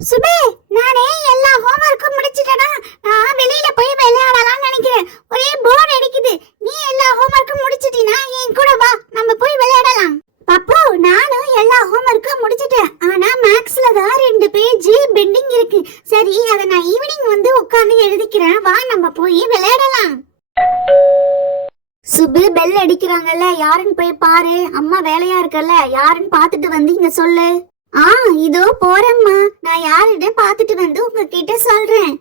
சுபே, நானே எல்லா ஹோம்வொர்க்கும் முடிச்சிட்டேனா? நான் வெளியில போய் விளையாடலாம்னு நினைக்கிறேன். ஒரே போர் அடிக்குது. நீ எல்லா ஹோம்வொர்க்கும் முடிச்சிட்டீனா என் கூட வா, நம்ம போய் விளையாடலாம். பப்பு, நானும் எல்லா ஹோம்வொர்க்கும் முடிச்சிட்டேன். ஆனா மேக்ஸ்ல தான் 2 பேஜ் பெண்டிங் இருக்கு. சரி, அத நான் ஈவினிங் வந்து உட்கார்ந்து எழுதிக்கிறேன். வா, நம்ம போய் விளையாடலாம். சுபு, பெல் அடிக்கிறாங்கல்ல, யாருன்னு போய் பாரு. அம்மா வேலையா இருக்கல்ல, யாருன்னு பாத்துட்டு வந்து இங்க சொல்லு. இதோ போறேம்மா. நான் யாருன்னு பாத்துட்டு வந்து உங்ககிட்ட சொல்றேன்.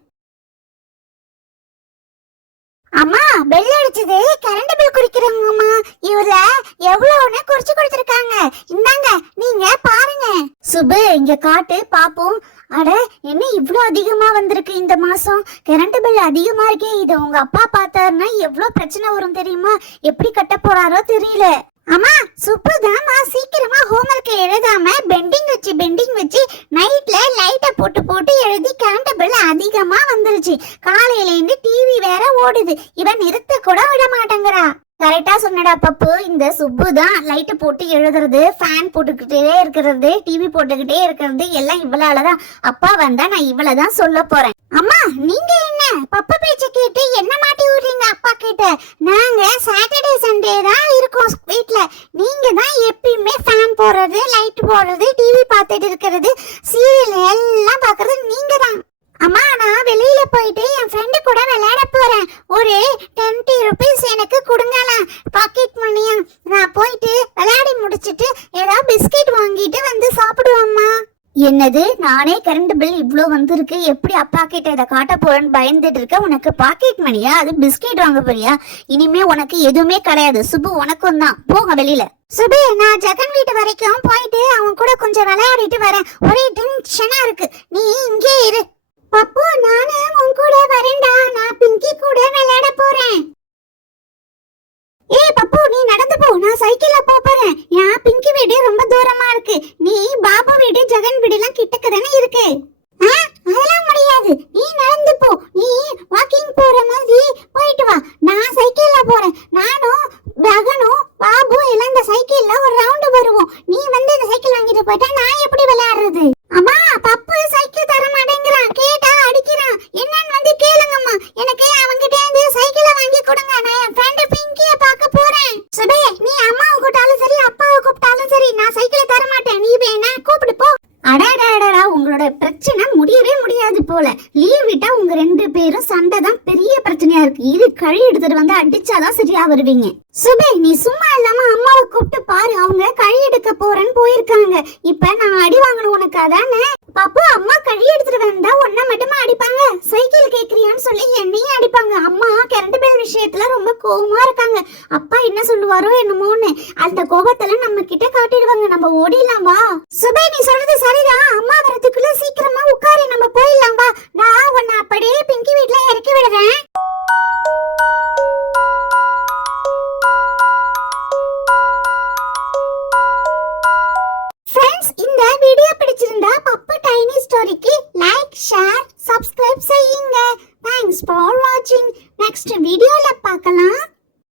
அம்மா, பெல் அடிச்சது கரண்ட் பில் குறிக்கிறவங்கம்மா. இவர எவ்வளவுன்னு குறிச்சு கொடுத்திருக்காங்க. இந்தாங்க, நீங்க பாருங்க. சுபு, இங்க காட்டு பாப்போம். அட, என்ன இவ்ளோ அதிகமா வந்திருக்கு இந்த மாசம்? கரண்ட் பில் அதிகமா இருக்கே. இத உங்க அப்பா பார்த்தாருன்னா எவ்வளவு பிரச்சனை வரும் தெரியுமா? எப்படி கட்ட போறாரோ தெரியல. அம்மா, சுப்புதாம்மா சீக்கிரமா ஹோம்வொர்க் எழுதாம பெண்டிங் வச்சு நைட்ல லைட்ட போட்டு எழுதி கரண்ட் பில் அதிகமா வந்துருச்சு. காலையில இருந்து டிவி வேற ஓடுது. இவன் நிறுத்த கூட விட மாட்டேங்கிறா. கரெக்டா சொன்னடா பப்பு. இந்த சுப்பு தான் லைட் போட்டு எழுதுறது, ஃபேன் போட்டுக்கிட்டே இருக்கிறது, டிவி போட்டுக்கிட்டே இருக்கிறது எல்லாம் இவளாலதான். அப்பா வந்தா நான் இவளதான் சொல்ல போறேன். அம்மா, நீங்க என்ன பப்பு பேச்ச கேட்டு என்ன மாட்டி விடுறீங்க அப்பா கிட்ட? நாங்க சாட்டர்டே சண்டே தான் இருக்கோம் வீட்ல. நீங்க தான் எப்பயுமே ஃபேன் போடுறது, லைட் போடுறது, டிவி பார்த்துட்டு இருக்கிறது, சீரியல் எல்லாம் பாக்குறது நீங்க தான். அம்மா, நான் வெளியில போயிட்டு என் ஃப்ரெண்டு கூட விளையாட போறேன். ஒரு 20 rupees எனக்கு கொடுங்கலாம், பாக்கெட் மணியா. நான் போயிட்டு விளையாடி முடிச்சிட்டு ஏதாவது பிஸ்கெட் வாங்கிட்டு வந்து சாப்பிடுவோம்மா. என்னது, நானே கரண்ட் பில் இவ்ளோ வந்திருக்கு, எப்படி அப்பா கிட்ட இதை காட்ட போறேன்னு பயந்துட்டு இருக்க. உனக்கு பாக்கெட் மணியா? அது பிஸ்கெட் வாங்க போறியா? இனிமே உனக்கு எதுவுமே கிடையாது. சுப்பு, உனக்கும் தான். போங்க வெளியில. சுபு, நான் ஜெகன் வீட்டு வரைக்கும் போயிட்டு அவன் கூட கொஞ்சம் விளையாடிட்டு வரேன். ஒரே டென்ஷனா இருக்கு. நீ இங்கே இரு. பப்பு, நானே உன் கூட வரேன்டா. நான் பிங்கி கூட விளையாட போறேன். ஏய் பப்பு, நீ நடந்து போ, நான் சைக்கிள்ல போறேன். என் பிங்கி வீடு ரொம்ப தூரமா இருக்கு. நீ பாபு வீடு, ஜெகன் வீடு எல்லாம் கிட்டக்க தானே இருக்கு. அதெல்லாம் முடியாது. நீ நடந்து போ. நீ வாக்கிங் போற மாதிரி போயிட்டு வா. நான் சைக்கிள்ல போறேன். நானும் ஜெகனும் பாபு எல்லாம் இந்த சைக்கிள்ல ஒரு ரவுண்ட் வருவோம். நீ வந்து இந்த சைக்கிள் வாங்கிட்டு போயிட்டா நான் எப்படி விளையாடுறது? அம்மா, பப்பு சைக்கிள் தர மாட்டேங்கிறான். கேட்டா அடிக்கிறான். என்னன்னு வந்து கேளுங்கம்மா. எனக்கு அவன்கிட்ட இருந்து சைக்கிளை வாங்கி கொடுங்க. நான் என் ஃப்ரெண்ட் பிங்கிய பார்க்க போறேன். சுபே, நீ அம்மாவை கூப்பிட்டாலும் சரி, அப்பாவை கூப்பிட்டாலும் சரி, நான் சைக்கிளை தர மாட்டேன். நீ வேணா கூப்பிடு போ. அடாடாடா, உங்களோட பிரச்சனை முடியவே முடியாது போல. லீவ் விட்டா உங்க 2 பேரும் சண்டை தான் பெரிய பிரச்சனையா இருக்கு. இது கழி எடுத்துட்டு வந்து அடிச்சாதான் சரியா வருவீங்க. சுபே, நீ சும்மா இல்லாம அம்மாவை கூப்பிட்டு பாரு. அவங்க கழி எடுக்க போறேன்னு போயிருக்காங்க. இப்ப நான் அடி வாங்கணும் உனக்கு, அதானே? பாப்பு, அம்மா கழி எடுத்துட்டு வந்தா ஒன்ன மட்டுமா அடிப்பாங்க? சைக்கிள் கேக்குறியான்னு சொல்லி என்னையும் அடிப்பாங்க. அம்மா கரண்ட் பில் விஷயத்துல ரொம்ப கோவமா இருக்காங்க. அப்பா என்ன சொல்லுவாரோ என்னமோன்னு அந்த கோபத்துல நம்ம கிட்ட காட்டிடுவாங்க. நம்ம ஓடிடலாம் வா. சுபே, நீ சொல்றது சரிதான். அம்மா வரதுக்குள்ள சீக்கிரமா உட்காரு, நம்ம போய்